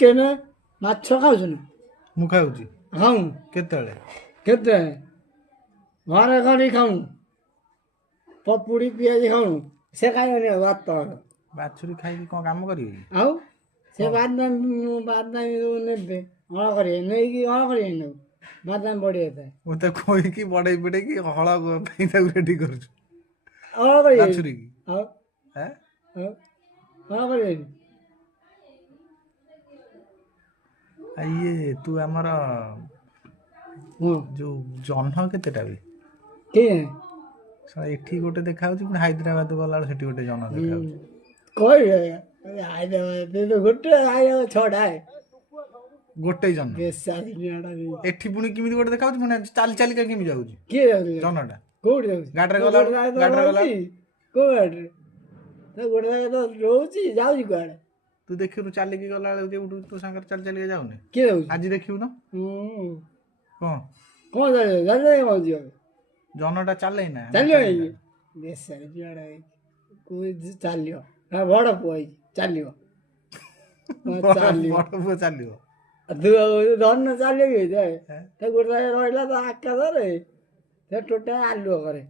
କେନେ ମାଛ ଖାଉଛୁ ନା? ମୁଁ ଖାଉଛି ଖାଉ କେତେବେଳେ? କେତେ ଘରେ କରି ଖାଉ ପକୁଡ଼ି ପିଆଜି ଖାଉ ସେ ଖାଇବନି ଭାତ ବାଛୁରୀ ଖାଇକି କ'ଣ କାମ କରିବେ କି? ଆଉ ସେ ବାଦାମ ନେବେ ହଳ କରିବେ ନେଇକି ହଳ କରିବେ ନେବୁ ବାଦାମ ବଢ଼ିଯାଇଥାଏ ମୋତେ କହିକି ବଡ଼େଇ ପଡ଼େଇକି ହଳ ପାଇଁ ତାକୁ ରେଡ଼ି କରୁଛୁ ହଳ କରିବେ ବାଛୁରୀ କି? ଆଉ ହେଁ? ହଳ କରିବେନି ଇଏ ତୁ ଆମର ହଁ ଯୋଉ ଜହ୍ନ କେତେଟା ବେ? କିଏ ଏଠି ଗୋଟେ ଦେଖାଯାଉଛି ପୁଣି ହାଇଦ୍ରାବାଦ ଗଲାବେଳେ ସେଠି ଗୋଟେ ଜହ୍ନ ଦେଖାଯାଉଛି। କହିବେ ଗୋଟେ ଛଡ଼ା ଗୋଟେ ଜହ୍ନ ଏଠି ପୁଣି କେମିତି ଗୋଟେ ଦେଖାଯାଉଛି ପୁଣି ଚାଲି ଚାଲିକା କେମିତି ଯାଉଛି କିଏ ଯାଉଛି ଜହ୍ନଟା? କୋଉଠି ଯାଉଛି ଗାଡ଼ିରେ ଗଲା ଗାଡ଼ିରେ ଗଲା କୋଉ ଗାଡ଼ିରେ ଗୋଟେ ଜାଗା ତ ରହୁଛି ଯାଉଛି କୁଆଡ଼େ ତୁ ଦେଖିବୁ ଚାଲିକି ଗଲାବେଳେ ଯୋଉଠୁ ତୋ ସାଙ୍ଗରେ ଚାଲି ଚାଲିକା ଯାଉନି କିଏ ଯାଉଛି ଆଜି ଦେଖିବୁ ନା କ'ଣ କ'ଣ ଯାଉଛି ଜହ୍ନଟା ଚାଲେ ନା ଚାଲିବ ବେସାରି ଯୁଆଡ଼େ ଚାଲିବ ବଡ଼ ପୁଅ ହେଇଛି ଚାଲିବ ଚାଲିବ ବଡ଼ ପୁଅ ଚାଲିବ ଧନ ଚାଲିବ କି ଗୋଟେ ରହିଲା ତ ଆକାଶରେ ସେ ଟୋଟାଲ ଆଲୁଅ କରେ